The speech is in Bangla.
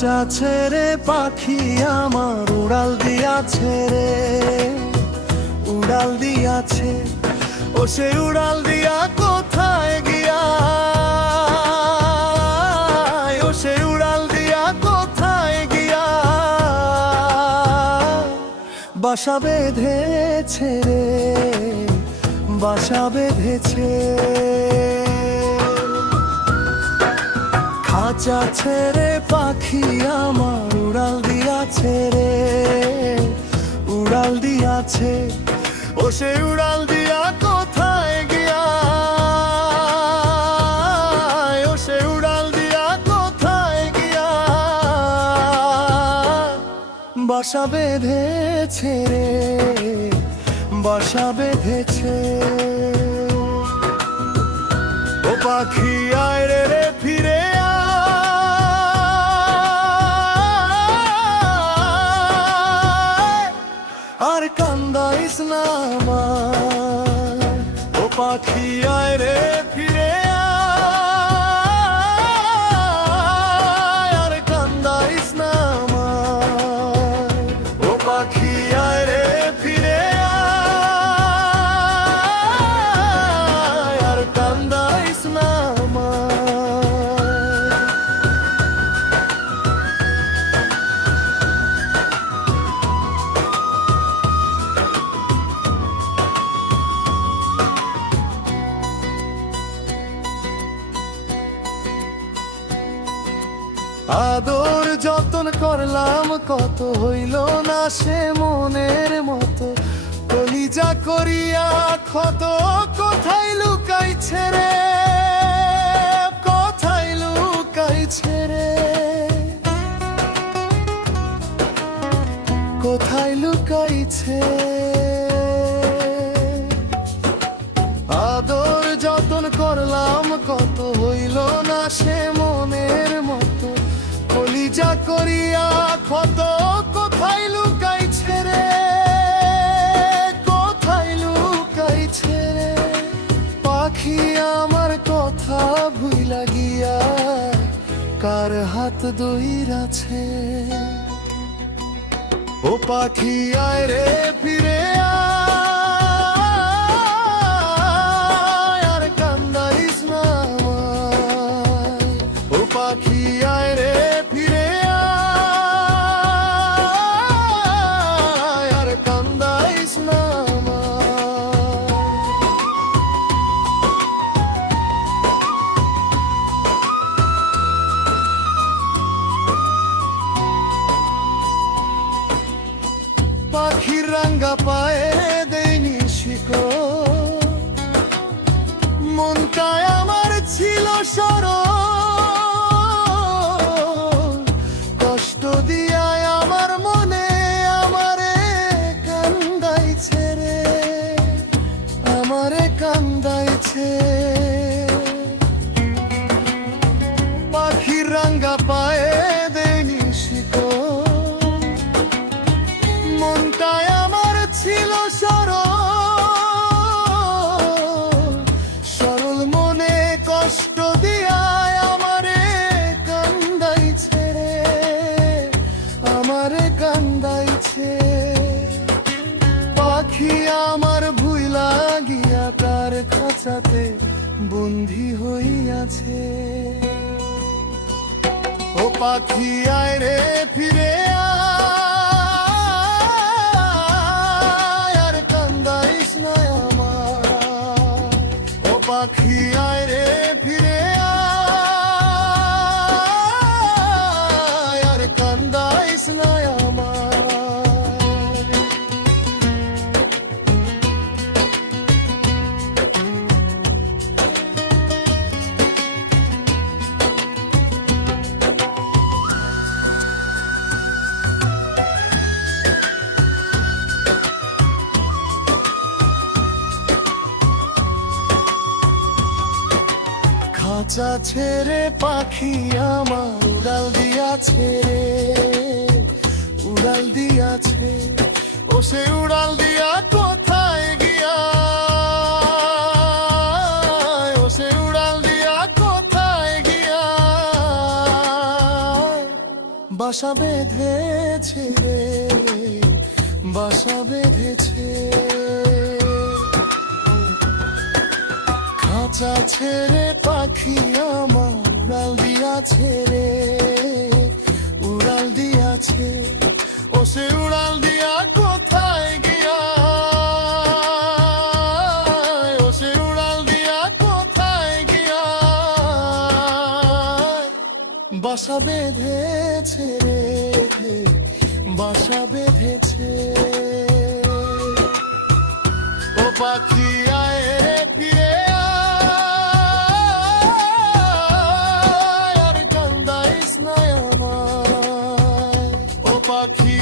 খাঁচা ছেড়ে পাখি আমার উড়াল দিয়াছে রে, উড়াল দিয়াছে। ও সে উড়াল দিয়া কোথায় গিয়া, ও সে উড়াল দিয়া কোথায় গিয়া বাসা বেঁধেছে রে, বাসা বেঁধেছে। খাঁচা ছেড়ে পাখি আমার উড়াল দিয়াছে রে, উড়াল দিয়াছে। ও সে উড়াল দিয়া কোথায় গিয়া, ও সে উড়াল দিয়া কোথায় গিয়া বাসা বেঁধেছে রে, বাসা বেঁধেছে। ও পাখি আয় রে রে ফিরে আয়, আর কান্দাইস না আমার। ও পাখি আয় রে ফিরে আয়, আর কান্দাইস না আমার। ও পাখি আয় রে ফিরে আয়, আর কান্দাইস না আমার। আদর যতন করলাম কত হইল না সে মনের মতো, কলিজা করিয়া ক্ষত কোথায় লুকাইছে রে, কোথায় লুকাইছে রে, কোথায় লুকাইছে। আদর যতন করলাম কত হইল না সে মনের মতো, কলিজা করিয়া ক্ষত কোথায় লুকাইছে রে, কোথায় লুকাইছে রে। পাখি আমার কথা ভুইলা গিয়া কার হাত ধইরাছে। ও পাখি আয় রে ফিরে আয়, আর কান্দাইস না আমায়। ও পাখি আয় রে ফিরে আয়, আর কান্দাইস না আমায়। পাখির রাঙ্গা পায়ে দেয়নি শিকড়, মনটায় আমার ছিল সরল, কষ্ট দিয়ায় আমার মনে আমারে কান্দাইছে রে, আমারে কান্দাইছে। পাখির রাঙ্গা পায়ে দেয়নি শিকড়, মনটায় আমার ছিল সরল, সরল মনে কষ্ট দিয়ায় আমারে কান্দাইছে রে, আমারে কান্দাইছে। পাখি আমার ভুইলা গিয়া কার খাঁচাতে বন্দী হইয়াছে। ও পাখি আয় রে ফিরে আয়, আর কান্দাইস না আমায়। ও পাখি আয় রে ফিরে আয়, আর কান্দাইস না আমায়। খাঁচা ছেড়ে পাখি আমার উড়াল দিয়াছে রে, উড়াল দিয়াছে। ও সে উড়াল দিয়া কোথায় গিয়া, ও সে উড়াল দিয়া কোথায় গিয়া বাসা বেঁধেছে রে, বাসা বেঁধেছে। খাঁচা ছেড়ে পাখি আমার উড়াল দিয়াছে রে, উড়াল দিয়াছে। ও সে উড়াল দিয়া কোথায় গিয়া, ও সে উড়াল দিয়া কোথায় গিয়া বাসা বেঁধেছে রে, বাসা বেঁধেছে। ও পাখি আয় রে ফিরে আয়, আর কান্দাইস না আমায়। ও পাখি